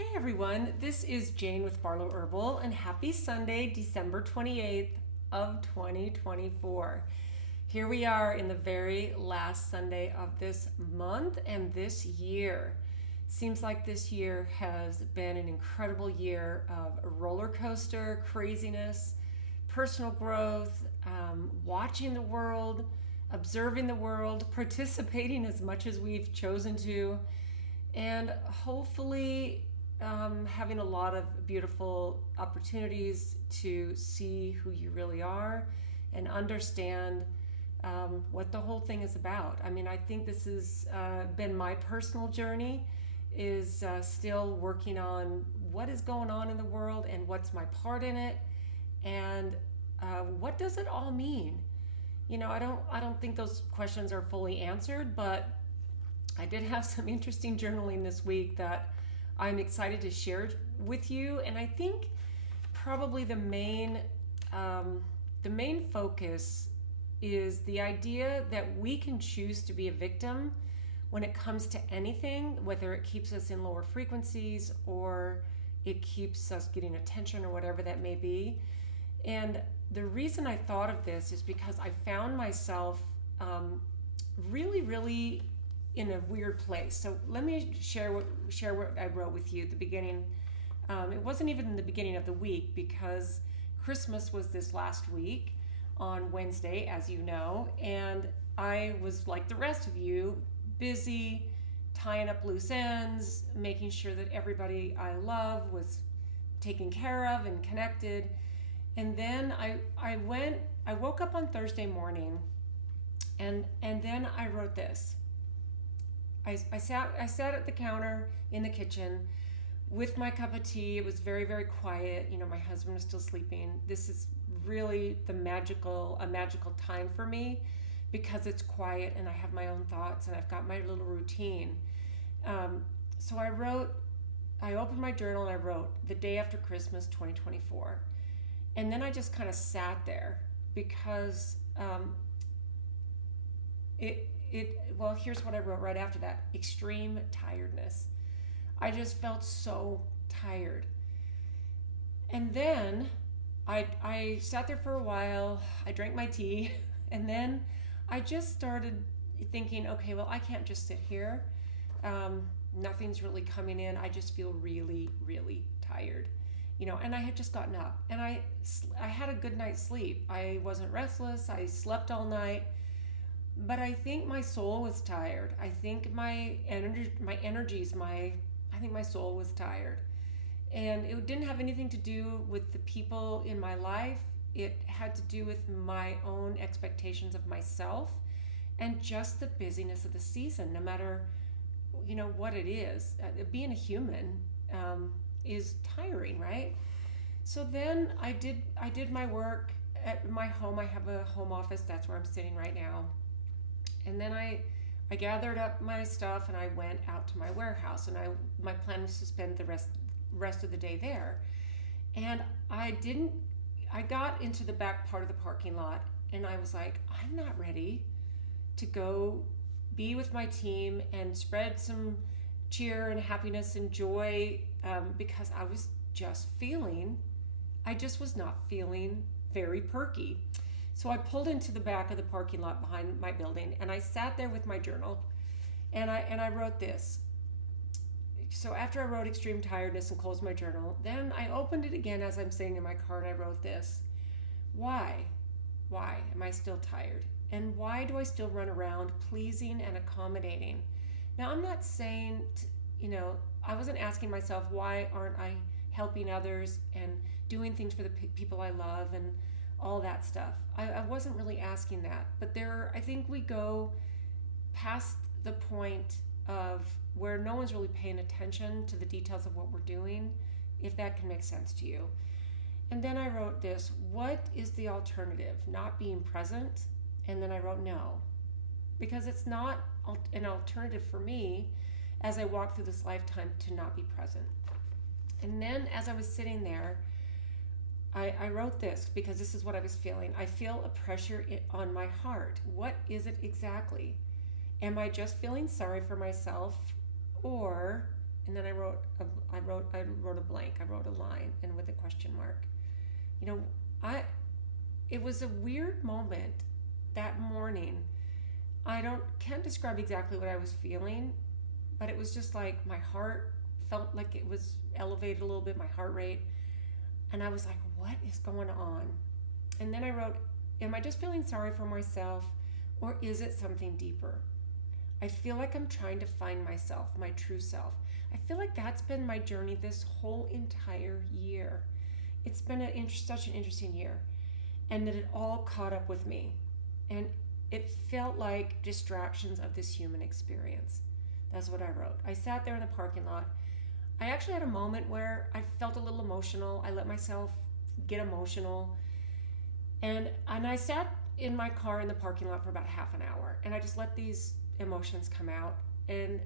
Hey everyone, this is Jane with Barlow Herbal, and happy Sunday, December 28th of 2024. Here we are in the very last Sunday of this month and this year. Seems like this year has been an incredible year of roller coaster craziness, personal growth, watching the world, observing the world, participating as much as we've chosen to, and hopefully having a lot of beautiful opportunities to see who you really are and understand what the whole thing is about. I mean, I think this has been my personal journey, is still working on what is going on in the world and what's my part in it, and what does it all mean. I don't think those questions are fully answered, but I did have some interesting journaling this week that I'm excited to share with you. And I think probably the main focus is the idea that we can choose to be a victim when it comes to anything, whether it keeps us in lower frequencies or it keeps us getting attention or whatever that may be. And the reason I thought of this is because I found myself really, really in a weird place. So let me share what I wrote with you at the beginning. It wasn't even in the beginning of the week because Christmas was this last week on Wednesday, as you know, and I was like the rest of you, busy tying up loose ends, making sure that everybody I love was taken care of and connected. And then I woke up on Thursday morning, and then I wrote this. I sat at the counter in the kitchen with my cup of tea. It was very, very quiet. My husband was still sleeping. This is really a magical time for me because it's quiet and I have my own thoughts and I've got my little routine. So I opened my journal and I wrote the day after Christmas 2024. And then I just kind of sat there because well, here's what I wrote right after that: extreme tiredness. I just felt so tired. And then I sat there for a while, I drank my tea, and then I just started thinking, okay, well, I can't just sit here. Nothing's really coming in. I just feel really, really tired. And I had just gotten up, and I had a good night's sleep. I wasn't restless. I slept all night. But I think my soul was tired. I think my energies, I think my soul was tired. And it didn't have anything to do with the people in my life. It had to do with my own expectations of myself and just the busyness of the season, no matter, what it is. Being a human is tiring, right? So then I did my work at my home. I have a home office. That's where I'm sitting right now. And then I gathered up my stuff and I went out to my warehouse, and my plan was to spend the rest of the day there. And I got into the back part of the parking lot, and I was like, I'm not ready to go be with my team and spread some cheer and happiness and joy, because I just was not feeling very perky. So I pulled into the back of the parking lot behind my building, and I sat there with my journal, and I wrote this. So after I wrote extreme tiredness and closed my journal, then I opened it again as I'm sitting in my car, and I wrote this. Why am I still tired? And why do I still run around pleasing and accommodating? Now, I'm not saying, I wasn't asking myself, why aren't I helping others and doing things for the people I love and all that stuff. I wasn't really asking that. But I think we go past the point of where no one's really paying attention to the details of what we're doing, if that can make sense to you. And then I wrote this: what is the alternative? Not being present? And then I wrote no, because it's not an alternative for me as I walk through this lifetime to not be present. And then as I was sitting there, I wrote this because this is what I was feeling. I feel a pressure on my heart. What is it exactly? Am I just feeling sorry for myself, or and then I wrote a blank. I wrote a line and with a question mark. You know, it was a weird moment that morning. Can't describe exactly what I was feeling, but it was just like my heart felt like it was elevated a little bit, my heart rate, and I was like, what is going on? And then I wrote, am I just feeling sorry for myself, or is it something deeper? I feel like I'm trying to find myself, my true self. I feel like that's been my journey this whole entire year. It's been such an interesting year, and that it all caught up with me, and it felt like distractions of this human experience. That's what I wrote. I sat there in the parking lot. I actually had a moment where I felt a little emotional. I let myself get emotional, and I sat in my car in the parking lot for about half an hour, and I just let these emotions come out. And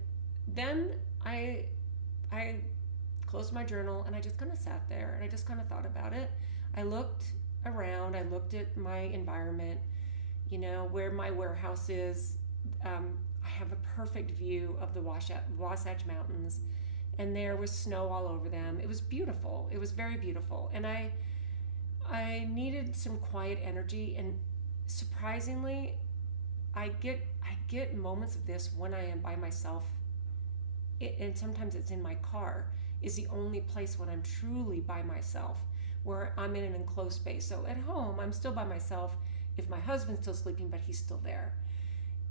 then I closed my journal, and I just kind of sat there, and I just kind of thought about it. I looked around. I looked at my environment, where my warehouse is. I have a perfect view of the Wasatch Mountains, and there was snow all over them. It was beautiful. It was very beautiful, and I needed some quiet energy. And surprisingly, I get moments of this when I am by myself, and sometimes it's in my car. Is the only place when I'm truly by myself, where I'm in an enclosed space. So at home, I'm still by myself if my husband's still sleeping, but he's still there.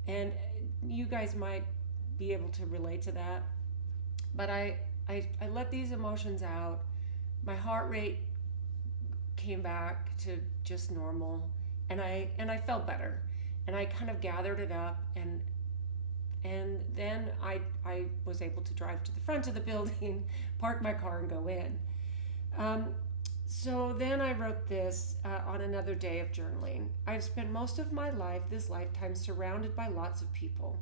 And you guys might be able to relate to that. But I let these emotions out. My heart rate came back to just normal, and I felt better. And I kind of gathered it up, and then I was able to drive to the front of the building, park my car, and go in. So then I wrote this on another day of journaling. I've spent most of my life, this lifetime, surrounded by lots of people,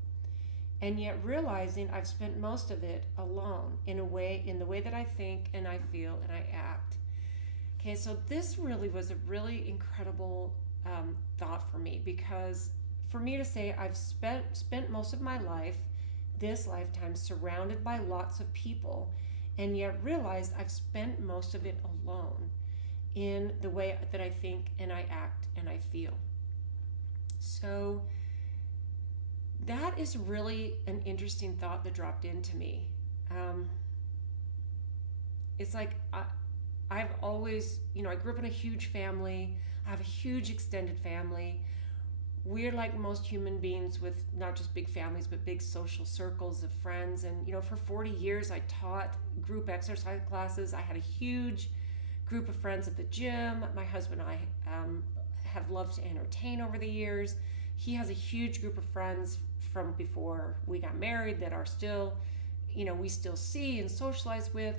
and yet realizing I've spent most of it alone in the way that I think and I feel and I act. Okay, so this really was a really incredible thought for me, because for me to say I've spent most of my life, this lifetime, surrounded by lots of people, and yet realized I've spent most of it alone in the way that I think and I act and I feel. So that is really an interesting thought that dropped into me. It's like I've always, I grew up in a huge family. I have a huge extended family. We're like most human beings with not just big families, but big social circles of friends. And, for 40 years, I taught group exercise classes. I had a huge group of friends at the gym. My husband and I have loved to entertain over the years. He has a huge group of friends from before we got married that are still, we still see and socialize with.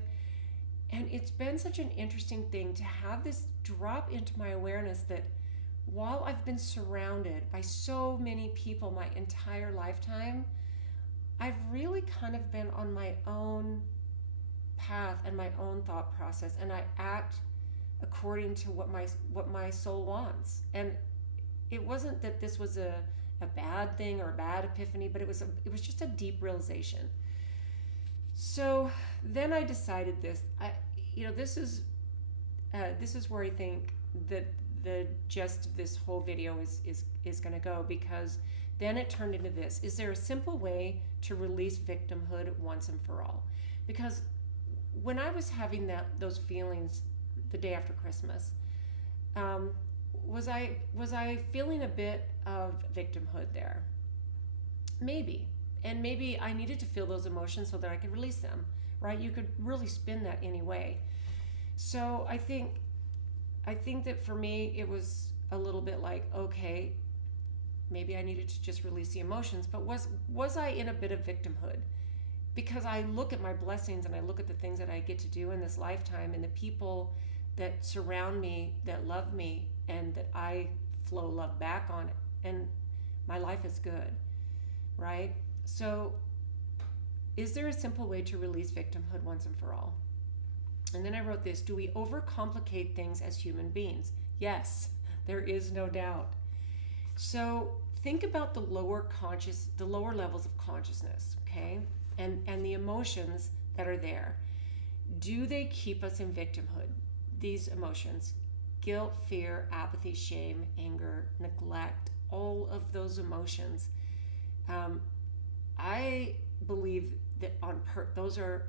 And it's been such an interesting thing to have this drop into my awareness that while I've been surrounded by so many people my entire lifetime, I've really kind of been on my own path and my own thought process, and I act according to what my soul wants. And it wasn't that this was a bad thing or a bad epiphany, but it was just a deep realization. So then I decided this. This is where I think that the gist of this whole video is going to go, because then it turned into this. Is there a simple way to release victimhood once and for all? Because when I was having those feelings the day after Christmas, was I feeling a bit of victimhood there? Maybe. And maybe I needed to feel those emotions so that I could release them, right? You could really spin that any way. So I think that for me, it was a little bit like, okay, maybe I needed to just release the emotions, but was I in a bit of victimhood? Because I look at my blessings and I look at the things that I get to do in this lifetime and the people that surround me, that love me, and that I flow love back on, and my life is good, right? So is there a simple way to release victimhood once and for all? And then I wrote this: do we overcomplicate things as human beings? Yes, there is no doubt. So think about the lower levels of consciousness, okay? And the emotions that are there, do they keep us in victimhood? These emotions, guilt, fear, apathy, shame, anger, neglect, all of those emotions, I believe that those are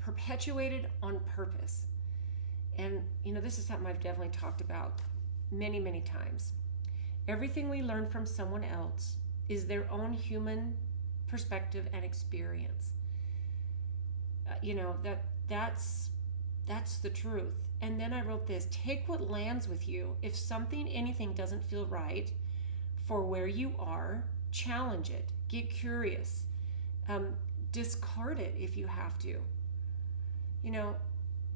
perpetuated on purpose. And this is something I've definitely talked about many, many times. Everything we learn from someone else is their own human perspective and experience. That's the truth. And then I wrote this: take what lands with you. If anything doesn't feel right for where you are, challenge it. Get curious. Discard it if you have to.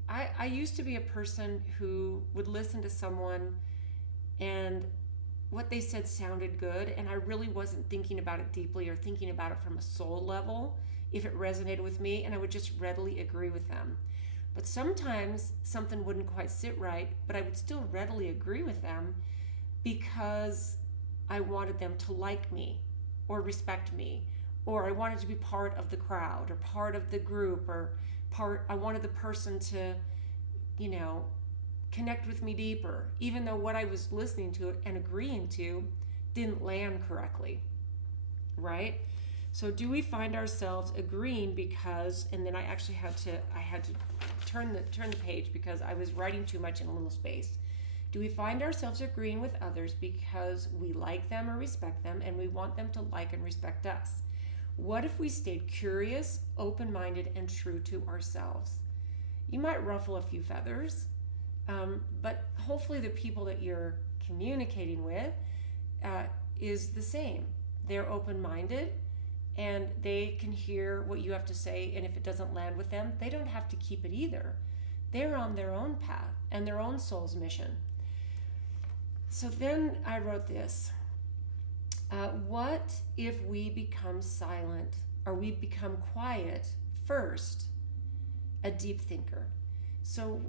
I used to be a person who would listen to someone and what they said sounded good, and I really wasn't thinking about it deeply or thinking about it from a soul level if it resonated with me, and I would just readily agree with them. But sometimes something wouldn't quite sit right, but I would still readily agree with them because I wanted them to like me or respect me, or I wanted to be part of the crowd or part of the group, or I wanted the person to, connect with me deeper, even though what I was listening to and agreeing to didn't land correctly, right? So do we find ourselves agreeing because, and then I had to turn the page because I was writing too much in a little space. Do we find ourselves agreeing with others because we like them or respect them and we want them to like and respect us? What if we stayed curious, open-minded, and true to ourselves? You might ruffle a few feathers, but hopefully the people that you're communicating with is the same. They're open-minded and they can hear what you have to say, and if it doesn't land with them, they don't have to keep it either. They're on their own path and their own soul's mission. So then I wrote this. What if we become silent, or we become quiet first, a deep thinker? So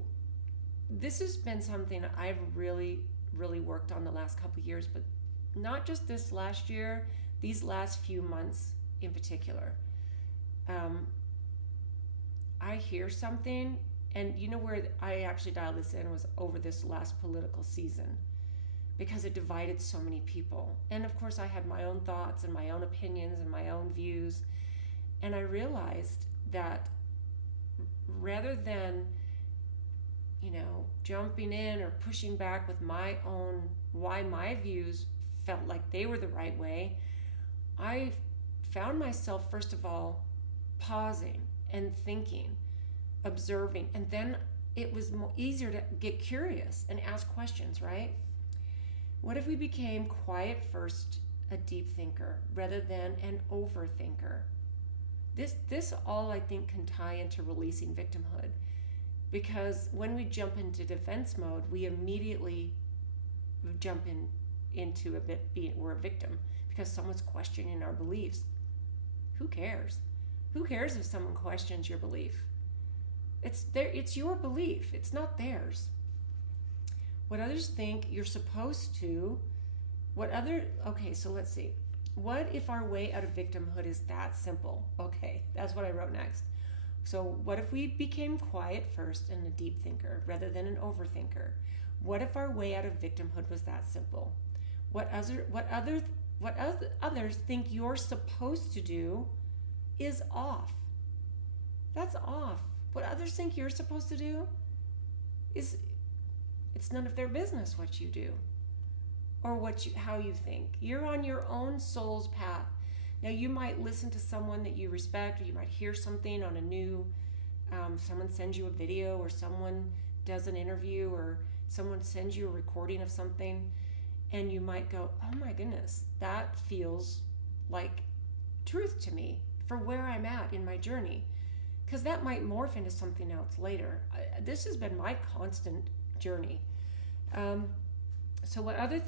this has been something I've really, really worked on the last couple of years, but not just this last year, these last few months in particular. I hear something, and where I actually dialed this in was over this last political season, because it divided so many people. And of course I had my own thoughts and my own opinions and my own views. And I realized that rather than, jumping in or pushing back with my own, why my views felt like they were the right way, I found myself, first of all, pausing and thinking, observing, and then it was easier to get curious and ask questions, right? What if we became quiet first, a deep thinker, rather than an overthinker? This all I think can tie into releasing victimhood, because when we jump into defense mode, we immediately jump into we're a victim because someone's questioning our beliefs. Who cares? Who cares if someone questions your belief? It's your belief. It's not theirs. What others think you're supposed to, okay, so let's see. What if our way out of victimhood is that simple? Okay, that's what I wrote next. So what if we became quiet first and a deep thinker rather than an overthinker? What if our way out of victimhood was that simple? What others think you're supposed to do is off. That's off. What others think you're supposed to do it's none of their business what you do or how you think. You're on your own soul's path. Now you might listen to someone that you respect, or you might hear something on a new, someone sends you a video, or someone does an interview, or someone sends you a recording of something, and you might go, oh my goodness, that feels like truth to me for where I'm at in my journey. Because that might morph into something else later. This has been my constant journey. So what others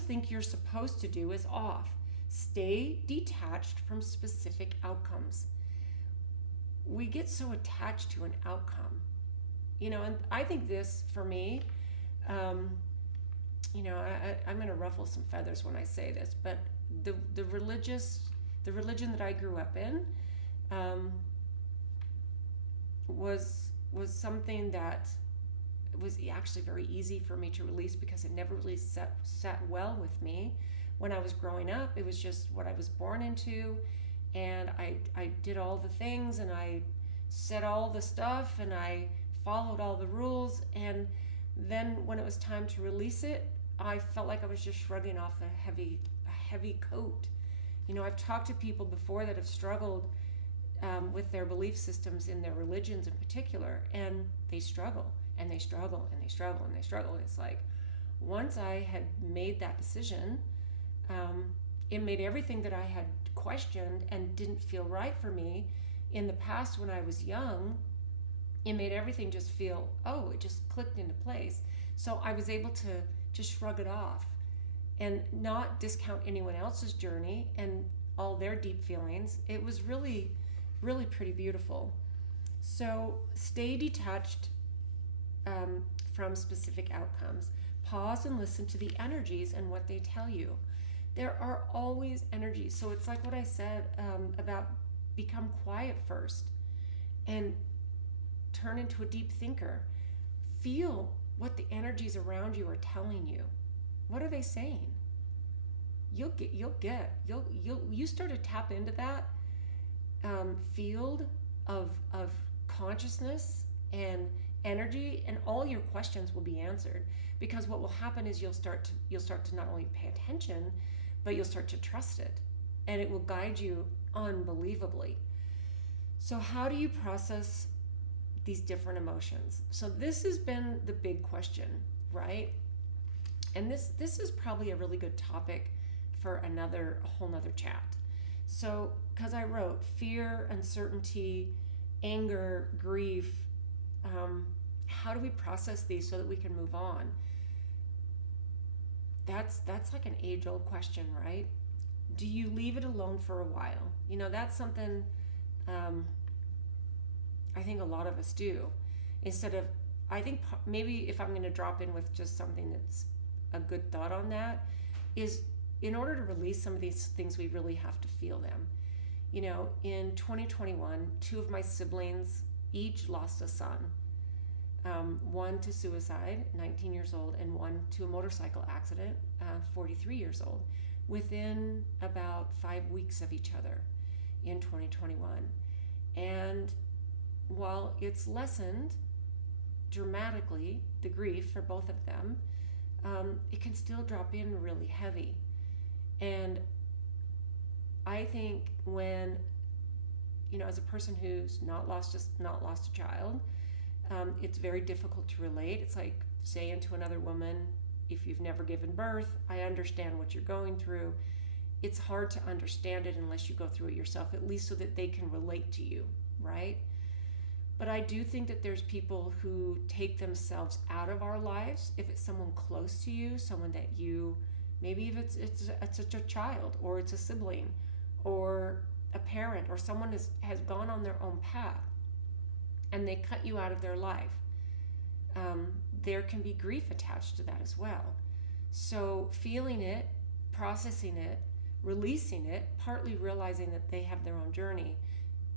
think you're supposed to do is off. Stay detached from specific outcomes. We get so attached to an outcome, and I think this for me, I'm going to ruffle some feathers when I say this, but the religion that I grew up in, was something that was actually very easy for me to release because it never really sat well with me when I was growing up. It was just what I was born into, and I did all the things, and I said all the stuff, and I followed all the rules, and then when it was time to release it, I felt like I was just shrugging off a heavy coat. I've talked to people before that have struggled with their belief systems in their religions in particular, and they struggle and they struggle and they struggle and they struggle. It's like once I had made that decision, it made everything that I had questioned and didn't feel right for me in the past when I was young, it made everything just feel, it just clicked into place. So I was able to just shrug it off and not discount anyone else's journey and all their deep feelings. It was really, really pretty beautiful. So stay detached from specific outcomes. Pause and listen to the energies and what they tell you. There are always energies. So it's like what I said about become quiet first and turn into a deep thinker. Feel what the energies around you are telling you. What are they saying? You start to tap into that field of consciousness and energy, and all your questions will be answered. Because what will happen is you'll start to not only pay attention, but you'll start to trust it, and it will guide you unbelievably. So how do you process these different emotions? So this has been the big question, right? And this is probably a really good topic for a whole nother chat. So, because I wrote fear, uncertainty, anger, grief, how do we process these so that we can move on? That's like an age-old question, right? Do you leave it alone for a while? That's something I think a lot of us do. Instead of, I think maybe if I'm going to drop in with just something that's a good thought on that, is in order to release some of these things, we really have to feel them. In 2021, two of my siblings each lost a son. One to suicide, 19 years old, and one to a motorcycle accident, 43 years old, within about 5 weeks of each other in 2021. And while it's lessened dramatically, the grief for both of them, it can still drop in really heavy. And I think when, as a person who's not lost a child, it's very difficult to relate. It's like saying to another woman, if you've never given birth, I understand what you're going through. It's hard to understand it unless you go through it yourself, at least so that they can relate to you, right? But I do think that there's people who take themselves out of our lives. If it's someone close to you, someone that you, maybe if it's a child, or it's a sibling, or a parent, or someone has gone on their own path, and they cut you out of their life, there can be grief attached to that as well. So feeling it, processing it, releasing it, partly realizing that they have their own journey,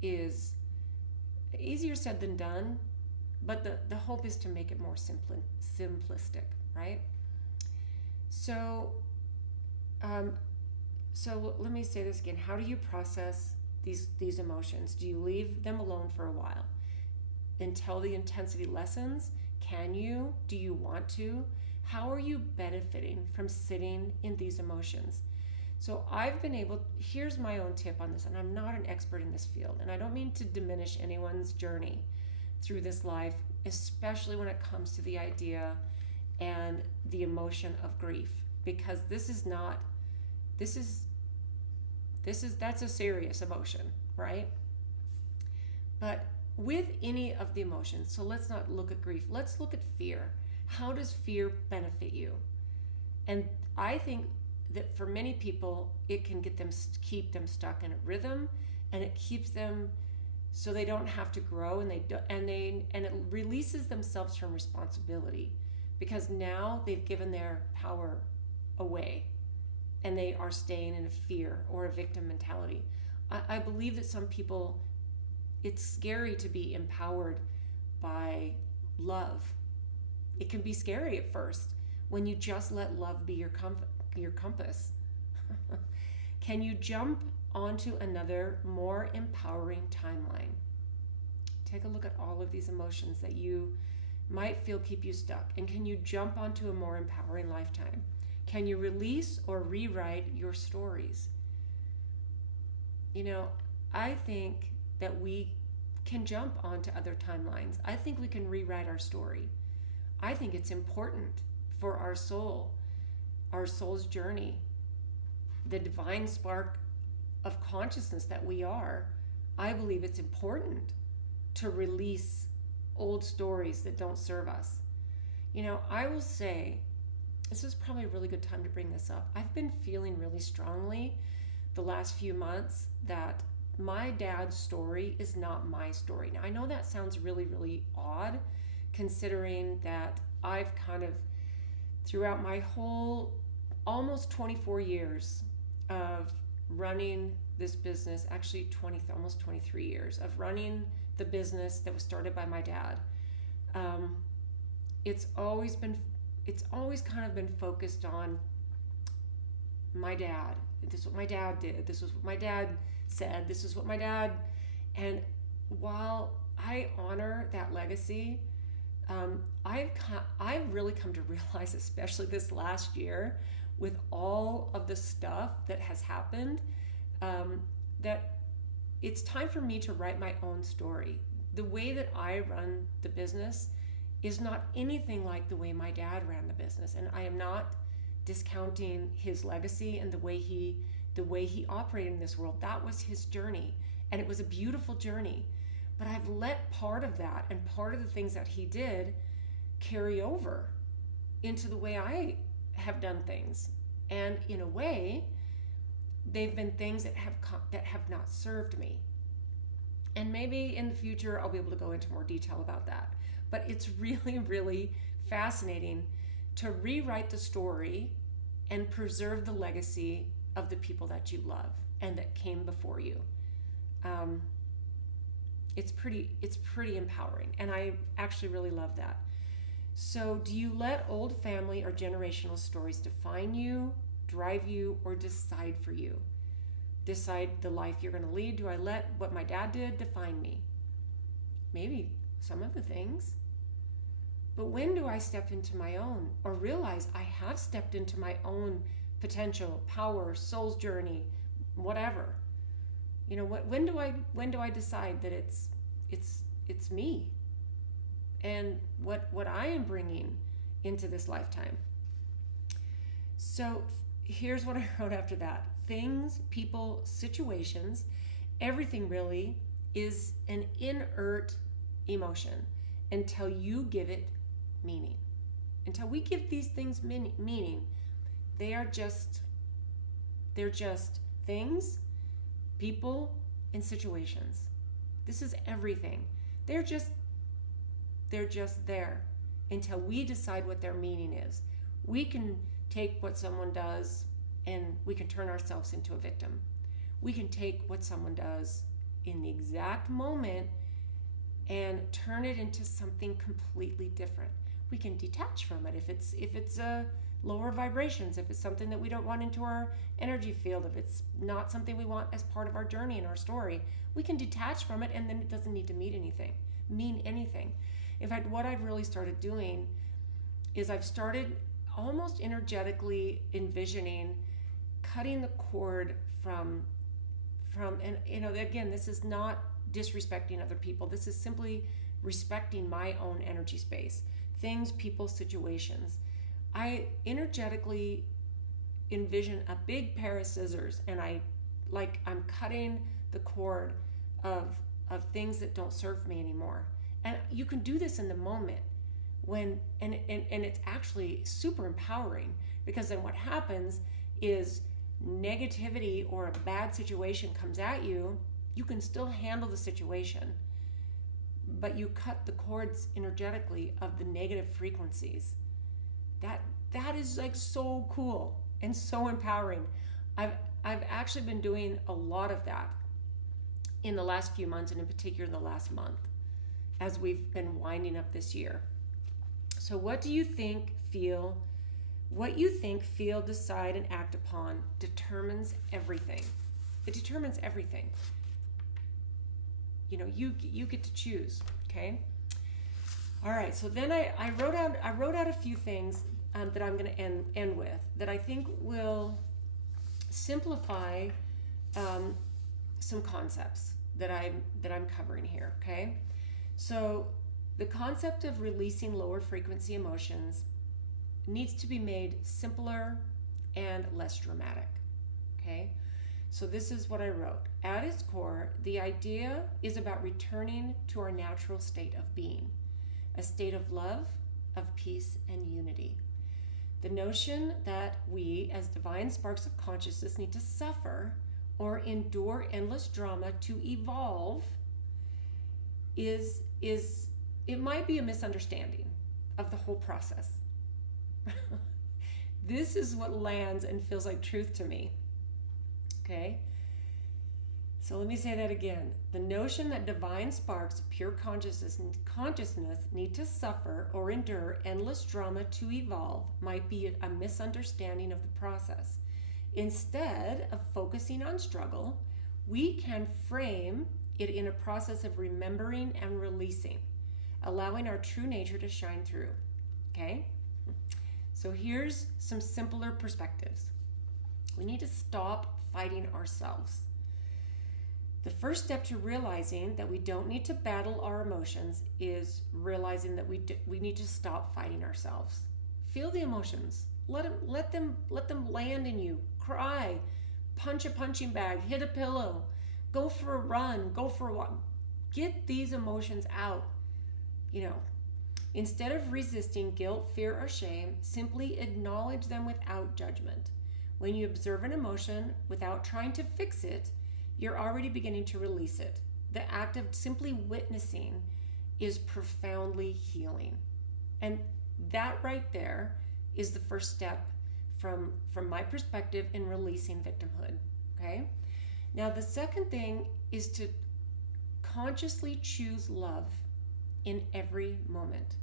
is easier said than done, but the hope is to make it more simplistic, right? So let me say this again. How do you process these emotions? Do you leave them alone for a while until the intensity lessens? Can you? Do you want to? How are you benefiting from sitting in these emotions? So I've been able, here's my own tip on this, and I'm not an expert in this field, and I don't mean to diminish anyone's journey through this life, especially when it comes to the idea and the emotion of grief, because that's a serious emotion, right? But with any of the emotions, so let's not look at grief, let's look at fear. How does fear benefit you? And I think that for many people, it can keep them stuck in a rhythm, and it keeps them so they don't have to grow, and it releases themselves from responsibility, because now they've given their power away, and they are staying in a fear or a victim mentality. I believe that some people it's scary to be empowered by love. It can be scary at first when you just let love be your compass. Can you jump onto another more empowering timeline? Take a look at all of these emotions that you might feel keep you stuck, and can you jump onto a more empowering lifetime? Can you release or rewrite your stories? You know, I think that we can jump onto other timelines. I think we can rewrite our story. I think it's important for our soul, our soul's journey, the divine spark of consciousness that we are. I believe it's important to release old stories that don't serve us. You know, I will say, this is probably a really good time to bring this up. I've been feeling really strongly the last few months that my dad's story is not my story. Now, I know that sounds really, really odd, considering that I've kind of, throughout my whole almost 24 years of running this business, actually almost 23 years of running the business that was started by my dad, it's always kind of been focused on my dad. This is what my dad did. This is what my dad said. This is what my dad. And while I honor that legacy, I've really come to realize, especially this last year, with all of the stuff that has happened, that it's time for me to write my own story. The way that I run the business is not anything like the way my dad ran the business, and I am not discounting his legacy and the way he operated in this world. That was his journey, and it was a beautiful journey. But I've let part of that and part of the things that he did carry over into the way I have done things, and in a way, they've been things that have not served me. And maybe in the future I'll be able to go into more detail about that. But it's really, really fascinating to rewrite the story and preserve the legacy of the people that you love and that came before you. It's pretty empowering, and I actually really love that. So, do you let old family or generational stories define you, drive you, or decide for you? Decide the life you're going to lead? Do I let what my dad did define me? Maybe some of the things. But when do I step into my own, or realize I have stepped into my own potential, power, soul's journey, whatever? You know, when do I decide that it's me and what I am bringing into this lifetime? So here's what I wrote after that. Things, people, situations, everything really is an inert emotion until you give it meaning. Until we give these things meaning, they're just things, people, and situations. This is everything. They're just there until we decide what their meaning is. We can take what someone does and we can turn ourselves into a victim. We can take what someone does in the exact moment and turn it into something completely different. We can detach from it if it's lower vibrations, if it's something that we don't want into our energy field, if it's not something we want as part of our journey and our story. We can detach from it, and then it doesn't need to mean anything. In fact, what I've really started doing is I've started almost energetically envisioning cutting the cord from and you know, again, this is not disrespecting other people. This is simply respecting my own energy space. Things, people, situations. I energetically envision a big pair of scissors, and I'm cutting the cord of things that don't serve me anymore. And you can do this in the moment when and it's actually super empowering, because then what happens is negativity or a bad situation comes at you, you can still handle the situation, but you cut the cords energetically of the negative frequencies. That is like so cool and so empowering. I've actually been doing a lot of that. in the last few months, and in particular the last month, as we've been winding up this year. So what you think, feel, decide, and act upon determines everything. It determines everything. You know, you get to choose, okay? All right, so then I wrote out a few things that I'm going to end with that I think will simplify some concepts that I'm covering here, okay? So the concept of releasing lower frequency emotions needs to be made simpler and less dramatic, okay? So this is what I wrote. At its core, the idea is about returning to our natural state of being, a state of love, of peace, and unity. The notion that we, as divine sparks of consciousness, need to suffer or endure endless drama to evolve is it might be a misunderstanding of the whole process. This is what lands and feels like truth to me. Okay? So let me say that again. The notion that divine sparks of pure consciousness need to suffer or endure endless drama to evolve might be a misunderstanding of the process. Instead of focusing on struggle, we can frame it in a process of remembering and releasing, allowing our true nature to shine through. Okay? So here's some simpler perspectives. We need to stop fighting ourselves. The first step to realizing that we don't need to battle our emotions is realizing that we need to stop fighting ourselves. Feel the emotions. Let them land in you. Cry, punch a punching bag, hit a pillow, go for a run, go for a walk. Get these emotions out. You know, instead of resisting guilt, fear, or shame, simply acknowledge them without judgment. When you observe an emotion without trying to fix it, you're already beginning to release it. The act of simply witnessing is profoundly healing. And that right there is the first step from my perspective in releasing victimhood, okay? Now, the second thing is to consciously choose love in every moment.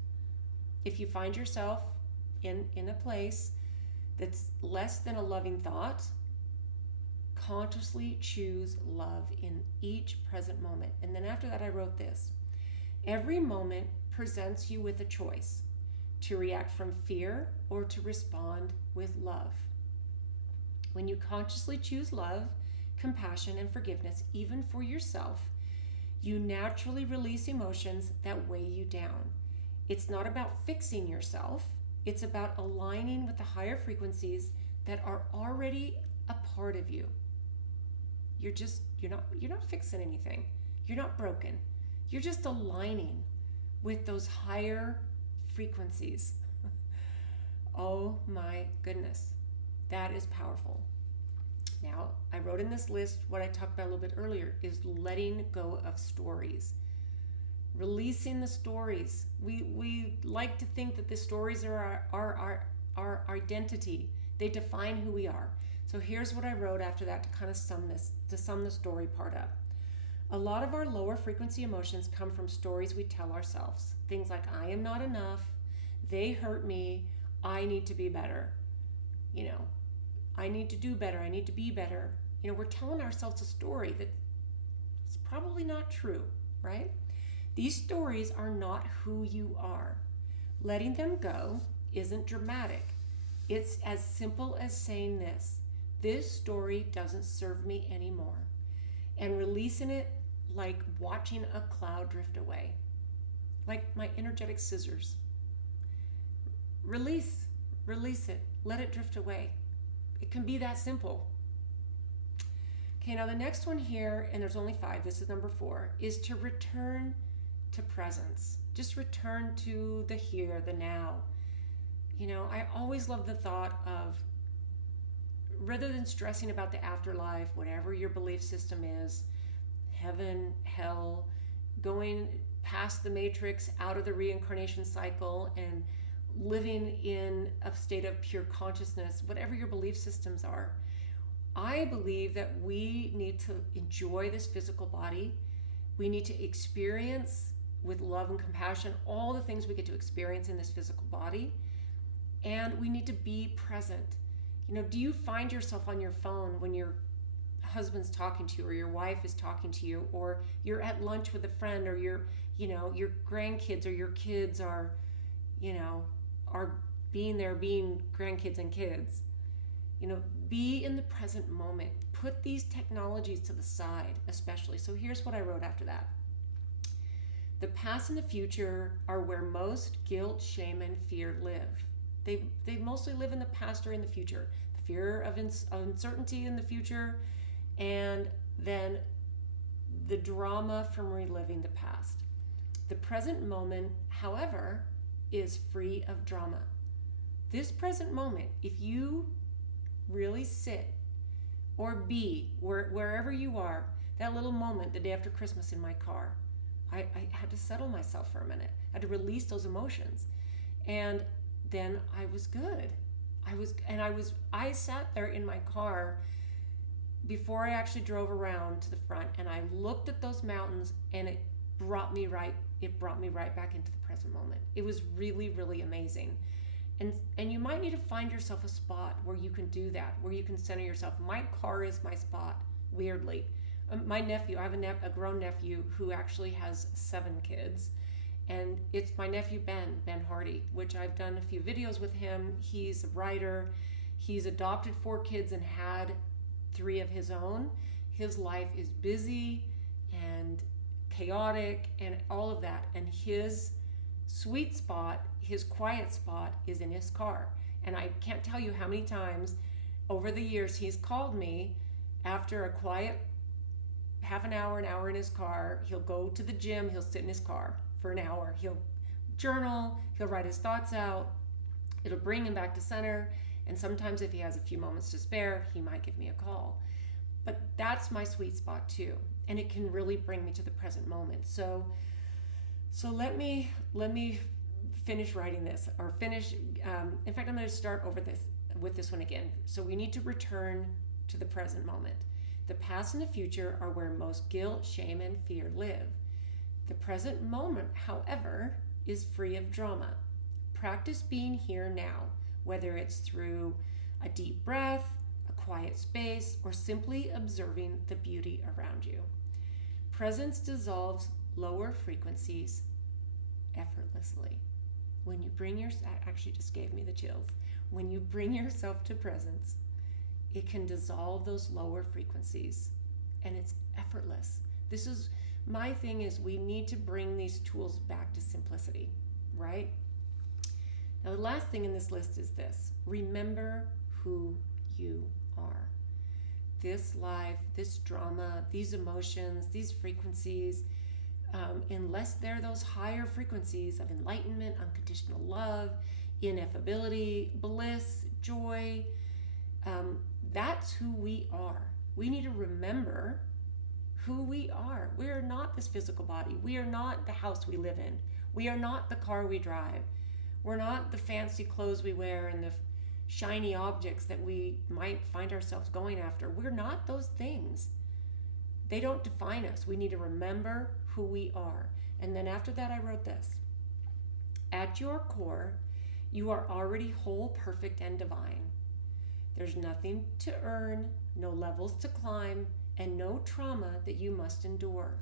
If you find yourself in a place that's less than a loving thought, consciously choose love in each present moment. And then after that, I wrote this. Every moment presents you with a choice to react from fear or to respond with love. When you consciously choose love, compassion, and forgiveness, even for yourself, you naturally release emotions that weigh you down. It's not about fixing yourself. It's about aligning with the higher frequencies that are already a part of you. You're not fixing anything. You're not broken. You're just aligning with those higher frequencies. Oh my goodness. That is powerful. Now, I wrote in this list what I talked about a little bit earlier is letting go of stories. Releasing the stories. We like to think that the stories are our identity. They define who we are. So here's what I wrote after that to kind of sum the story part up. A lot of our lower frequency emotions come from stories we tell ourselves. Things like, I am not enough, they hurt me, I need to be better. You know, I need to do better, I need to be better. You know, we're telling ourselves a story that's probably not true, right? These stories are not who you are. Letting them go isn't dramatic. It's as simple as saying this story doesn't serve me anymore. And releasing it like watching a cloud drift away. Like my energetic scissors. Release it, let it drift away. It can be that simple. Okay, now the next one here, and there's only 5, this is number 4, is to return to presence. Just return to the here, the now. You know, I always love the thought of, rather than stressing about the afterlife, whatever your belief system is, heaven, hell, going past the matrix, out of the reincarnation cycle, and living in a state of pure consciousness, whatever your belief systems are, I believe that we need to enjoy this physical body. We need to experience with love and compassion all the things we get to experience in this physical body. And we need to be present. Do you find yourself on your phone when your husband's talking to you, or your wife is talking to you, or you're at lunch with a friend, or your grandkids or your kids are being there, being grandkids and kids? Be in the present moment. Put these technologies to the side, especially. So here's what I wrote after that. The past and the future are where most guilt, shame, and fear live. They mostly live in the past or in the future. The fear of uncertainty in the future, and then the drama from reliving the past. The present moment, however, is free of drama. This present moment, if you really sit or be wherever you are, that little moment the day after Christmas in my car, I had to settle myself for a minute. I had to release those emotions. And then I was good. I sat there in my car before I actually drove around to the front, and I looked at those mountains, and it brought me right back into the present moment. It was really, really amazing. And you might need to find yourself a spot where you can do that, where you can center yourself. My car is my spot, weirdly. My nephew, I have a grown nephew who actually has 7 kids. And it's my nephew Ben Hardy, which I've done a few videos with him. He's a writer. He's adopted 4 kids and had 3 of his own. His life is busy and chaotic and all of that. And his sweet spot, his quiet spot, is in his car. And I can't tell you how many times over the years he's called me after a quiet half an hour in his car. He'll go to the gym, he'll sit in his car for an hour. He'll journal, he'll write his thoughts out. It'll bring him back to center. And sometimes if he has a few moments to spare, he might give me a call. But that's my sweet spot too. And it can really bring me to the present moment. So let me finish writing this, or finish. In fact, I'm going to start over with this one again. So we need to return to the present moment. The past and the future are where most guilt, shame, and fear live. The present moment, however, is free of drama. Practice being here now, whether it's through a deep breath, a quiet space, or simply observing the beauty around you. Presence dissolves lower frequencies effortlessly. When you bring actually just gave me the chills. When you bring yourself to presence, it can dissolve those lower frequencies, and it's effortless. This is my thing, is we need to bring these tools back to simplicity, right? Now, the last thing in this list is this: remember who you are. This life, this drama, these emotions, these frequencies, unless they're those higher frequencies of enlightenment, unconditional love, ineffability, bliss, joy, that's who we are. We need to remember who we are. We are not this physical body. We are not the house we live in. We are not the car we drive. We're not the fancy clothes we wear and the shiny objects that we might find ourselves going after. We're not those things. They don't define us. We need to remember who we are. And then after that, I wrote this: at your core, you are already whole, perfect, and divine. There's nothing to earn, no levels to climb, and no trauma that you must endure.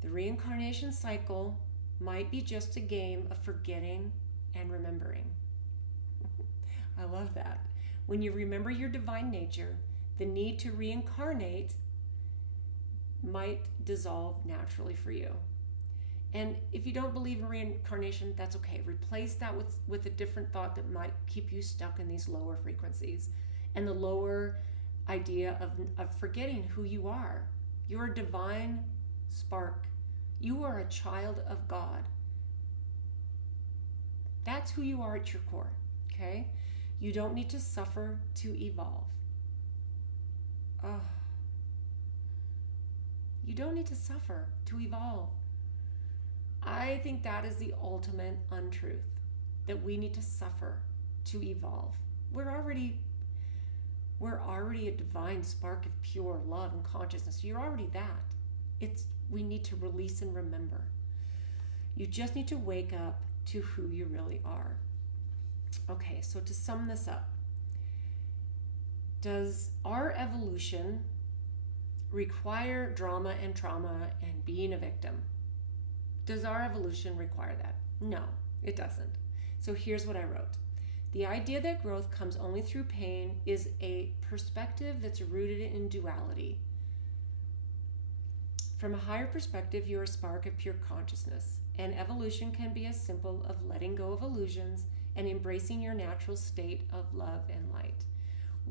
The reincarnation cycle might be just a game of forgetting and remembering. I love that. When you remember your divine nature, the need to reincarnate might dissolve naturally for you. And if you don't believe in reincarnation, that's okay. Replace that with a different thought that might keep you stuck in these lower frequencies and the lower idea of forgetting who you are. You're a divine spark. You are a child of God. That's who you are at your core, okay? You don't need to suffer to evolve. Oh. You don't need to suffer to evolve. I think that is the ultimate untruth, that we need to suffer to evolve. We're already We're already a divine spark of pure love and consciousness. You're already that. We need to release and remember. You just need to wake up to who you really are. Okay, so to sum this up, does our evolution require drama and trauma and being a victim? Does our evolution require that? No, it doesn't. So here's what I wrote. The idea that growth comes only through pain is a perspective that's rooted in duality. From a higher perspective, you're a spark of pure consciousness, and evolution can be as simple of letting go of illusions and embracing your natural state of love and light.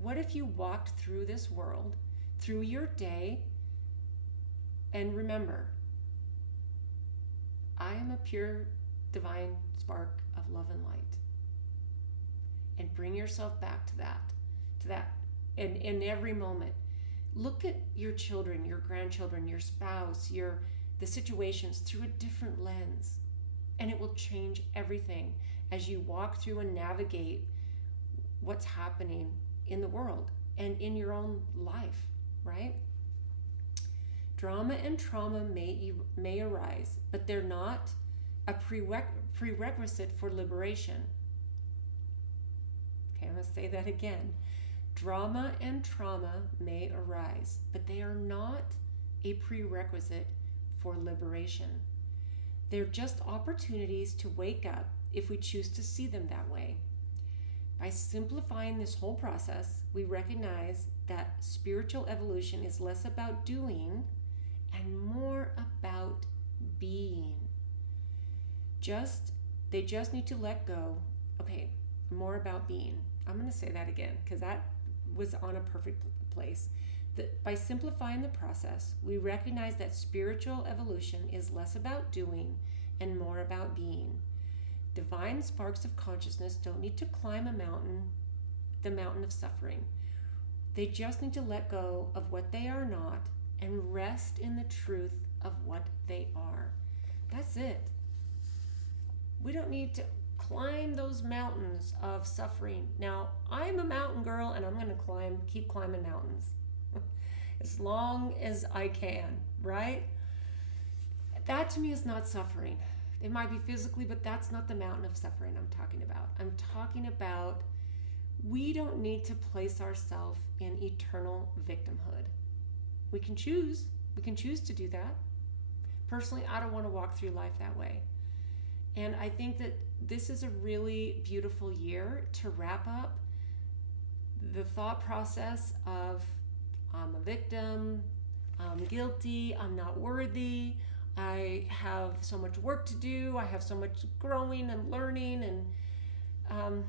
What if you walked through this world, through your day, and remember, I am a pure divine spark of love and light. And bring yourself back to that in every moment. Look at your children, your grandchildren, your spouse, the situations through a different lens. And it will change everything as you walk through and navigate what's happening in the world and in your own life, right? Drama and trauma may arise, but they're not a prerequisite for liberation. Okay, I'm going to say that again. Drama and trauma may arise, but they are not a prerequisite for liberation. They're just opportunities to wake up if we choose to see them that way. By simplifying this whole process, we recognize that spiritual evolution is less about doing and more about being. They just need to let go. Okay, more about being. I'm going to say that again because that was on a perfect place. By simplifying the process, we recognize that spiritual evolution is less about doing and more about being. Divine sparks of consciousness don't need to climb the mountain of suffering. They just need to let go of what they are not and rest in the truth of what they are. That's it. We don't need to climb those mountains of suffering. Now, I'm a mountain girl and I'm going to keep climbing mountains as long as I can, right? That to me is not suffering. It might be physically, but that's not the mountain of suffering I'm talking about. I'm talking about we don't need to place ourselves in eternal victimhood. We can choose to do that. Personally, I don't want to walk through life that way. And I think that this is a really beautiful year to wrap up the thought process of I'm a victim, I'm guilty, I'm not worthy, I have so much work to do, I have so much growing and learning, and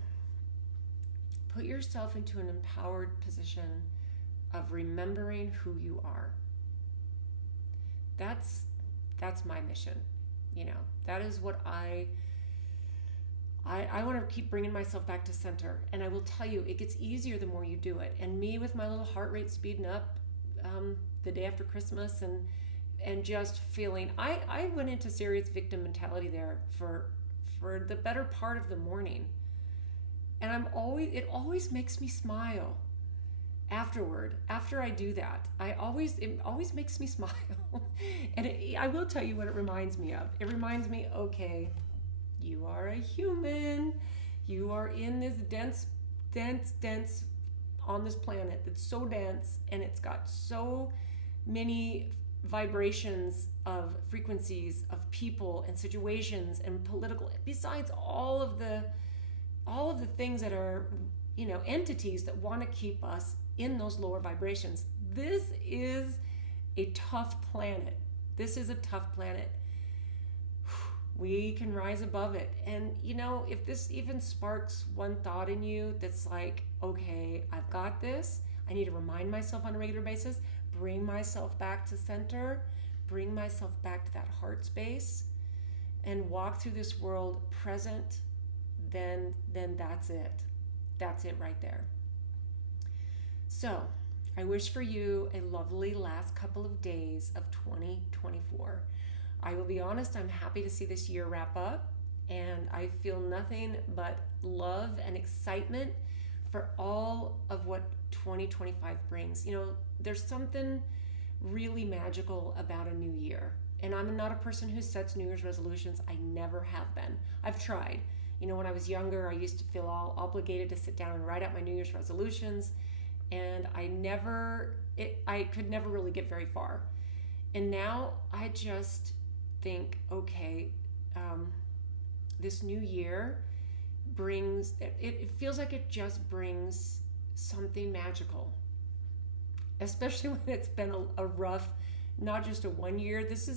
put yourself into an empowered position of remembering who you are. That's my mission. That is what I want to keep bringing myself back to center. And I will tell you, it gets easier the more you do it. And me with my little heart rate speeding up the day after Christmas and just feeling, I went into serious victim mentality there for the better part of the morning. And it always makes me smile after I do that. It always makes me smile. And I will tell you what it reminds me of. It reminds me, okay, you are a human. You are in this dense on this planet that's so dense, and it's got so many vibrations of frequencies of people and situations and political, besides all of the things that are, entities that want to keep us in those lower vibrations. This is a tough planet. We can rise above it. And if this even sparks one thought in you that's like, okay, I've got this, I need to remind myself on a regular basis, bring myself back to center, bring myself back to that heart space, and walk through this world present, then that's it. That's it right there. So, I wish for you a lovely last couple of days of 2024. I will be honest, I'm happy to see this year wrap up, and I feel nothing but love and excitement for all of what 2025 brings. There's something really magical about a new year. And I'm not a person who sets New Year's resolutions. I never have been. I've tried. When I was younger, I used to feel all obligated to sit down and write out my New Year's resolutions, and I could never really get very far. And now I just think, okay, this new year it feels like it just brings something magical, especially when it's been a rough, not just a 1 year. This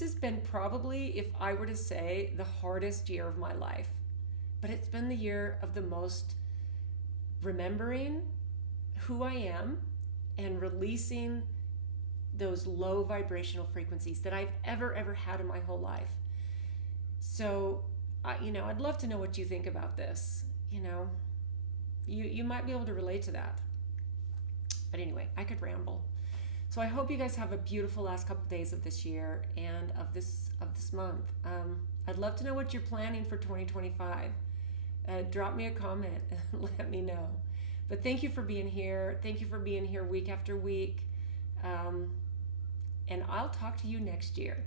has been probably, if I were to say, the hardest year of my life. But it's been the year of the most remembering who I am and releasing those low vibrational frequencies that I've ever had in my whole life. So, I'd love to know what you think about this. You might be able to relate to that. But anyway, I could ramble. So I hope you guys have a beautiful last couple of days of this year and of this month. I'd love to know what you're planning for 2025. Drop me a comment and let me know. But thank you for being here. Thank you for being here week after week. And I'll talk to you next year.